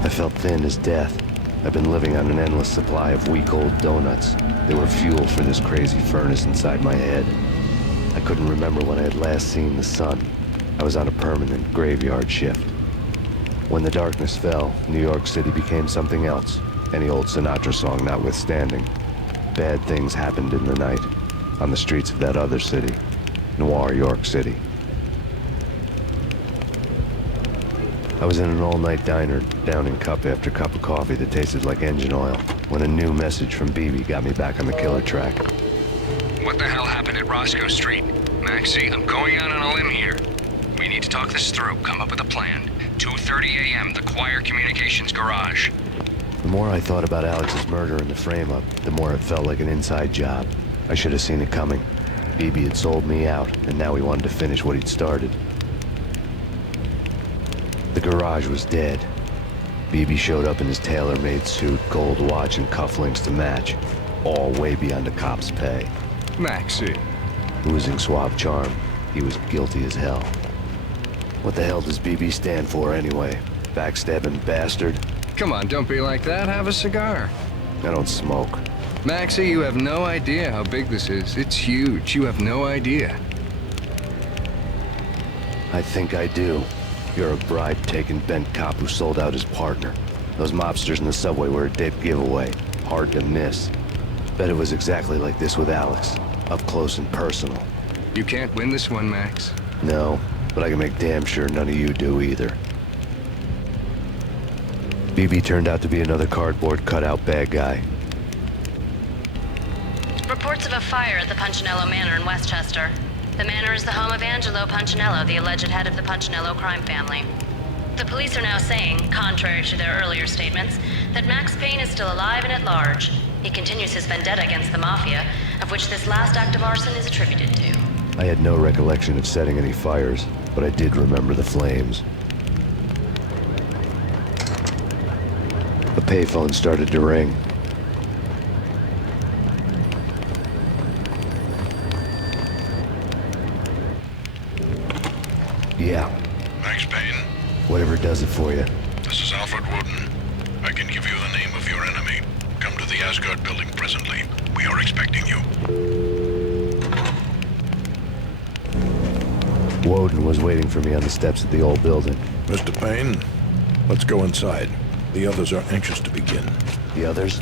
I felt thin as death. I've been living on an endless supply of week-old donuts. They were fuel for this crazy furnace inside my head. I couldn't remember when I had last seen the sun. I was on a permanent graveyard shift. When the darkness fell, New York City became something else, any old Sinatra song notwithstanding. Bad things happened in the night, on the streets of that other city, Noir York City. I was in an all-night diner, downing cup after cup of coffee that tasted like engine oil, when a new message from BB got me back on the killer track. What the hell happened at Roscoe Street? Maxie, I'm going out on a limb here. We need to talk this through, come up with a plan. 2:30 a.m., the Choir Communications Garage. The more I thought about Alex's murder and the frame-up, the more it felt like an inside job. I should have seen it coming. BB had sold me out, and now he wanted to finish what he'd started. The garage was dead. BB showed up in his tailor-made suit, gold watch, and cufflinks to match. All way beyond a cop's pay. Maxie. Oozing suave charm, he was guilty as hell. What the hell does BB stand for anyway? Backstabbing bastard? Come on, don't be like that. Have a cigar. I don't smoke. Maxie, you have no idea how big this is. It's huge. You have no idea. I think I do. You're a bribe-taking bent cop who sold out his partner. Those mobsters in the subway were a dead giveaway. Hard to miss. Bet it was exactly like this with Alex. Up close and personal. You can't win this one, Max. No, but I can make damn sure none of you do either. BB turned out to be another cardboard cutout bad guy. Reports of a fire at the Punchinello Manor in Westchester. The manor is the home of Angelo Punchinello, the alleged head of the Punchinello crime family. The police are now saying, contrary to their earlier statements, that Max Payne is still alive and at large. He continues his vendetta against the Mafia, of which this last act of arson is attributed to. I had no recollection of setting any fires, but I did remember the flames. The payphone started to ring. Yeah. Max Payne? Whatever does it for you. This is Alfred Woden. I can give you the name of your enemy. Come to the Asgard building presently. We are expecting you. Woden was waiting for me on the steps of the old building. Mr. Payne, let's go inside. The others are anxious to begin. The others?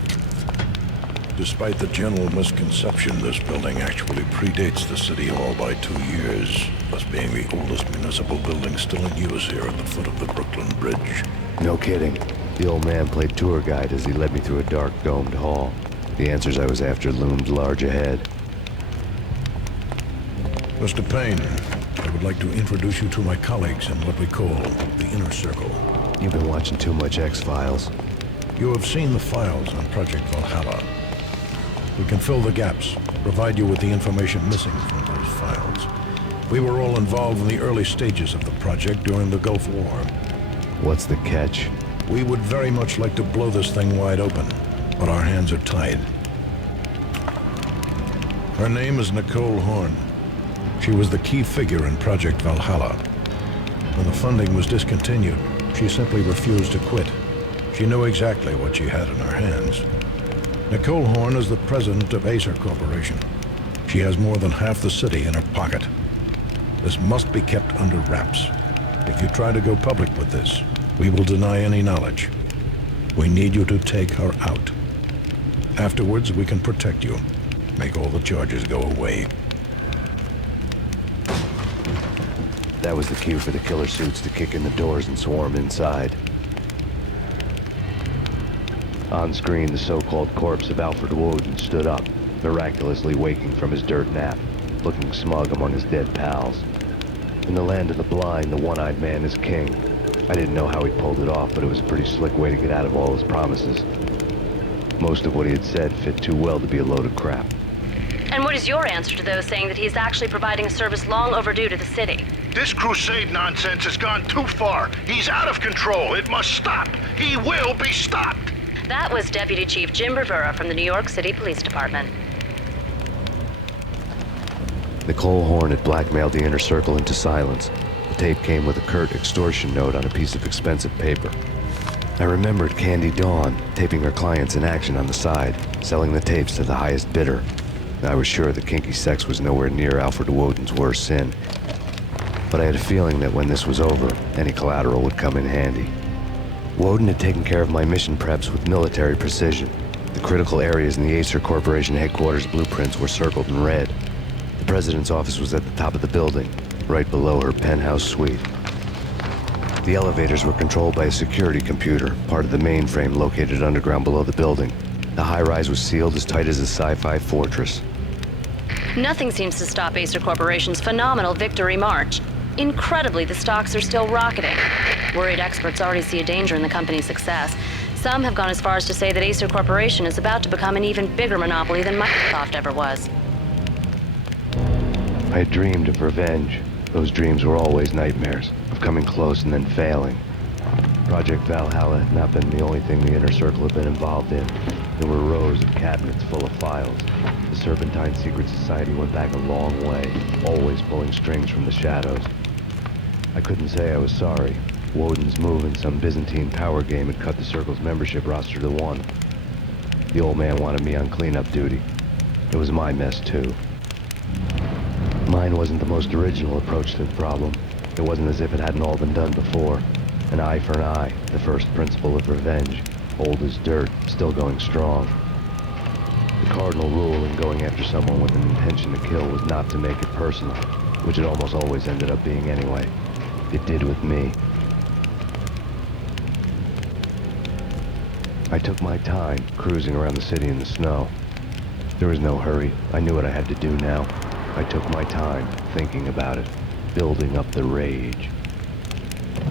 Despite the general misconception, this building actually predates the City Hall by 2 years, thus being the oldest municipal building still in use here at the foot of the Brooklyn Bridge. No kidding. The old man played tour guide as he led me through a dark domed hall. The answers I was after loomed large ahead. Mr. Payne, I would like to introduce you to my colleagues in what we call the Inner Circle. You've been watching too much X-Files. You have seen the files on Project Valhalla. We can fill the gaps, provide you with the information missing from those files. We were all involved in the early stages of the project during the Gulf War. What's the catch? We would very much like to blow this thing wide open, but our hands are tied. Her name is Nicole Horn. She was the key figure in Project Valhalla. When the funding was discontinued, she simply refused to quit. She knew exactly what she had in her hands. Nicole Horn is the president of Acer Corporation. She has more than half the city in her pocket. This must be kept under wraps. If you try to go public with this, we will deny any knowledge. We need you to take her out. Afterwards, we can protect you. Make all the charges go away. That was the cue for the killer suits to kick in the doors and swarm inside. On screen, the so-called corpse of Alfred Woden stood up, miraculously waking from his dirt nap, looking smug among his dead pals. In the land of the blind, the one-eyed man is king. I didn't know how he pulled it off, but it was a pretty slick way to get out of all his promises. Most of what he had said fit too well to be a load of crap. And what is your answer to those saying that he's actually providing a service long overdue to the city? This crusade nonsense has gone too far. He's out of control. It must stop. He will be stopped. That was Deputy Chief Jim Rivera from the New York City Police Department. Nicole Horn had blackmailed the Inner Circle into silence. The tape came with a curt extortion note on a piece of expensive paper. I remembered Candy Dawn taping her clients in action on the side, selling the tapes to the highest bidder. I was sure that kinky sex was nowhere near Alfred Woden's worst sin. But I had a feeling that when this was over, any collateral would come in handy. Woden had taken care of my mission preps with military precision. The critical areas in the Acer Corporation headquarters blueprints were circled in red. The president's office was at the top of the building, right below her penthouse suite. The elevators were controlled by a security computer, part of the mainframe located underground below the building. The high-rise was sealed as tight as a sci-fi fortress. Nothing seems to stop Acer Corporation's phenomenal victory march. Incredibly, the stocks are still rocketing. Worried experts already see a danger in the company's success. Some have gone as far as to say that Acer Corporation is about to become an even bigger monopoly than Microsoft ever was. I had dreamed of revenge. Those dreams were always nightmares, of coming close and then failing. Project Valhalla had not been the only thing the Inner Circle had been involved in. There were rows of cabinets full of files. The Serpentine Secret Society went back a long way, always pulling strings from the shadows. I couldn't say I was sorry. Woden's move in some Byzantine power game had cut the Circle's membership roster to 1. The old man wanted me on cleanup duty. It was my mess, too. Mine wasn't the most original approach to the problem. It wasn't as if it hadn't all been done before. An eye for an eye, the first principle of revenge. Old as dirt, still going strong. The cardinal rule in going after someone with an intention to kill was not to make it personal, which it almost always ended up being anyway. It did with me. I took my time, cruising around the city in the snow. There was no hurry. I knew what I had to do now. I took my time, thinking about it, building up the rage.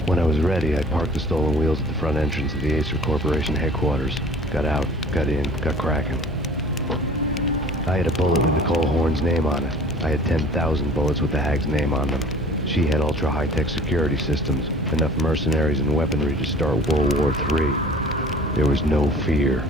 When I was ready, I parked the stolen wheels at the front entrance of the Acer Corporation headquarters. Got out, got in, got cracking. I had a bullet with Nicole Horn's name on it. I had 10,000 bullets with the Hag's name on them. She had ultra-high-tech security systems, enough mercenaries and weaponry to start World War III. There was no fear.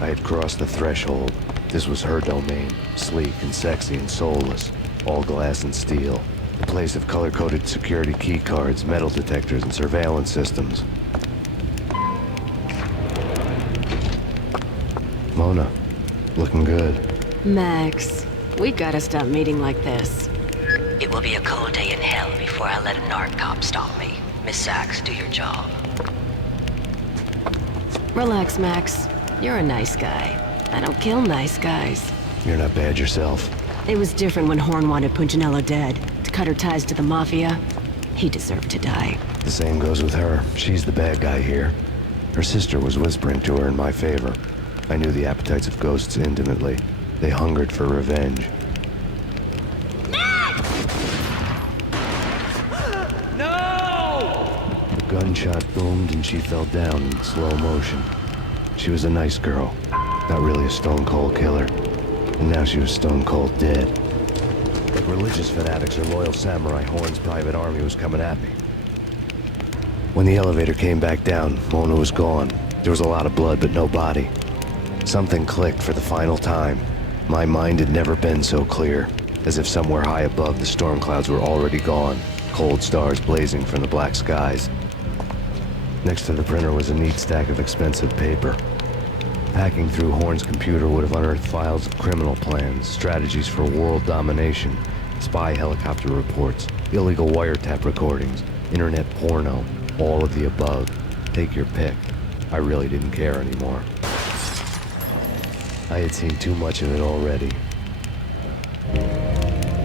I had crossed the threshold. This was her domain, sleek and sexy and soulless, all glass and steel. A place of color-coded security keycards, metal detectors, and surveillance systems. Mona, looking good. Max, we gotta stop meeting like this. It will be a cold day in hell before I let a narc cop stop me. Miss Sachs, do your job. Relax, Max. You're a nice guy. I don't kill nice guys. You're not bad yourself. It was different when Horn wanted Punchinello dead. To cut her ties to the Mafia. He deserved to die. The same goes with her. She's the bad guy here. Her sister was whispering to her in my favor. I knew the appetites of ghosts intimately. They hungered for revenge. The gunshot boomed and she fell down in slow motion. She was a nice girl, not really a stone-cold killer. And now she was stone-cold dead. Like religious fanatics or loyal samurai, Horn's private army was coming at me. When the elevator came back down, Mona was gone. There was a lot of blood, but no body. Something clicked for the final time. My mind had never been so clear, as if somewhere high above the storm clouds were already gone, cold stars blazing from the black skies. Next to the printer was a neat stack of expensive paper. Hacking through Horn's computer would have unearthed files of criminal plans, strategies for world domination, spy helicopter reports, illegal wiretap recordings, internet porno, all of the above. Take your pick. I really didn't care anymore. I had seen too much of it already.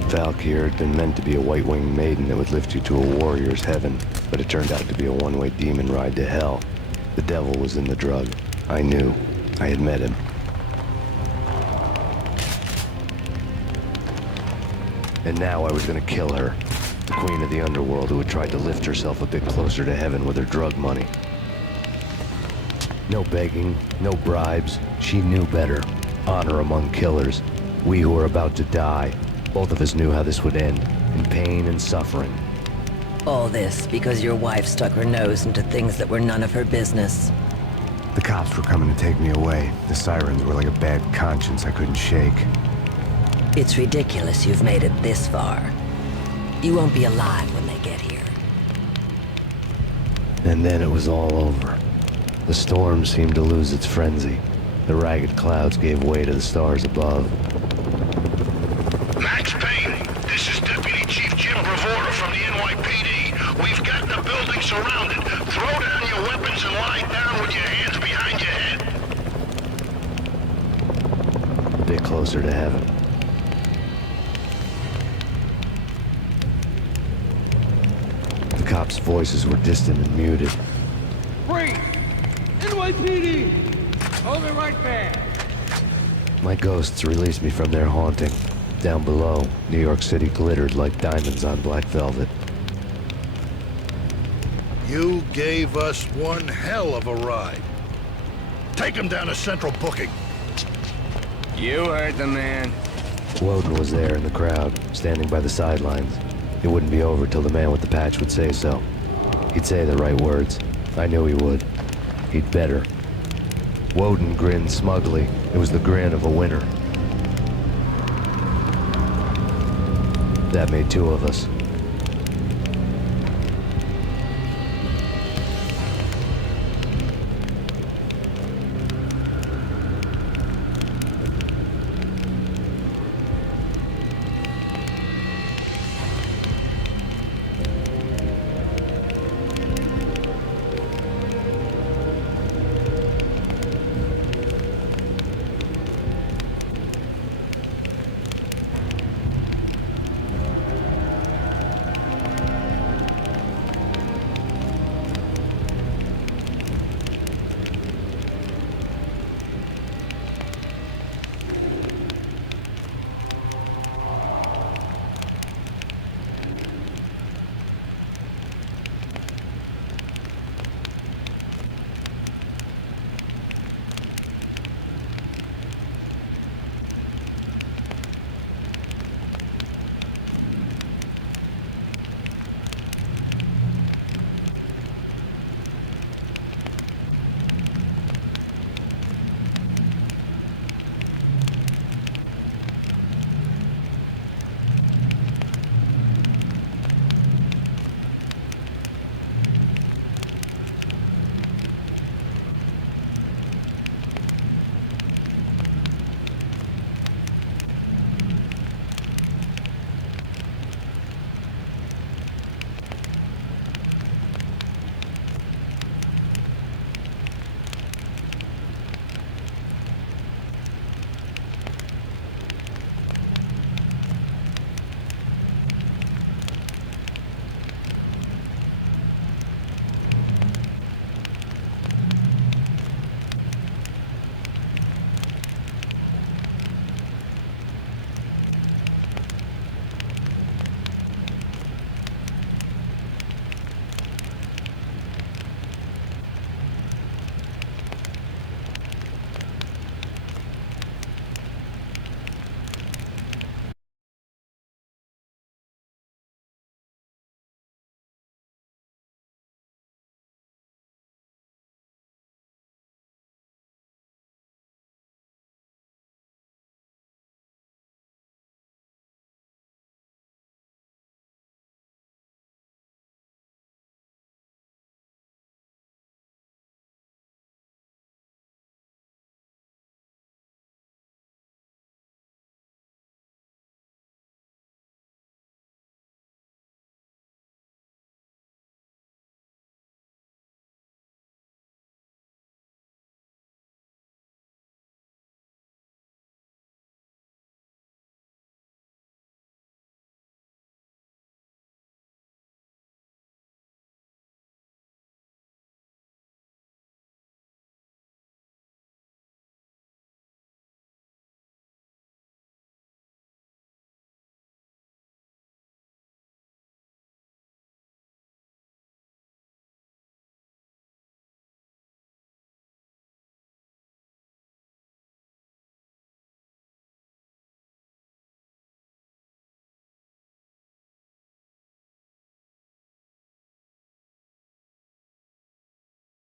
Valkyr had been meant to be a white-winged maiden that would lift you to a warrior's heaven, but it turned out to be a one-way demon ride to hell. The devil was in the drug. I knew. I had met him. And now I was gonna kill her. The queen of the underworld who had tried to lift herself a bit closer to heaven with her drug money. No begging, no bribes. She knew better. Honor among killers. We who were about to die. Both of us knew how this would end. In pain and suffering. All this because your wife stuck her nose into things that were none of her business. The cops were coming to take me away. The sirens were like a bad conscience I couldn't shake. It's ridiculous you've made it this far. You won't be alive when they get here. And then it was all over. The storm seemed to lose its frenzy. The ragged clouds gave way to the stars above. Max Payne, this is Deputy Chief Jim Bravura from the NYPD. We've got the building surrounded. Throw down your weapons and lie down with your hands behind your head. A bit closer to heaven. The cops' voices were distant and muted. Freeze! NYPD! Hold it right there! My ghosts released me from their haunting. Down below, New York City glittered like diamonds on black velvet. You gave us one hell of a ride. Take him down to Central Booking. You heard the man. Woden was there in the crowd, standing by the sidelines. It wouldn't be over till the man with the patch would say so. He'd say the right words. I knew he would. He'd better. Woden grinned smugly. It was the grin of a winner. That made two of us.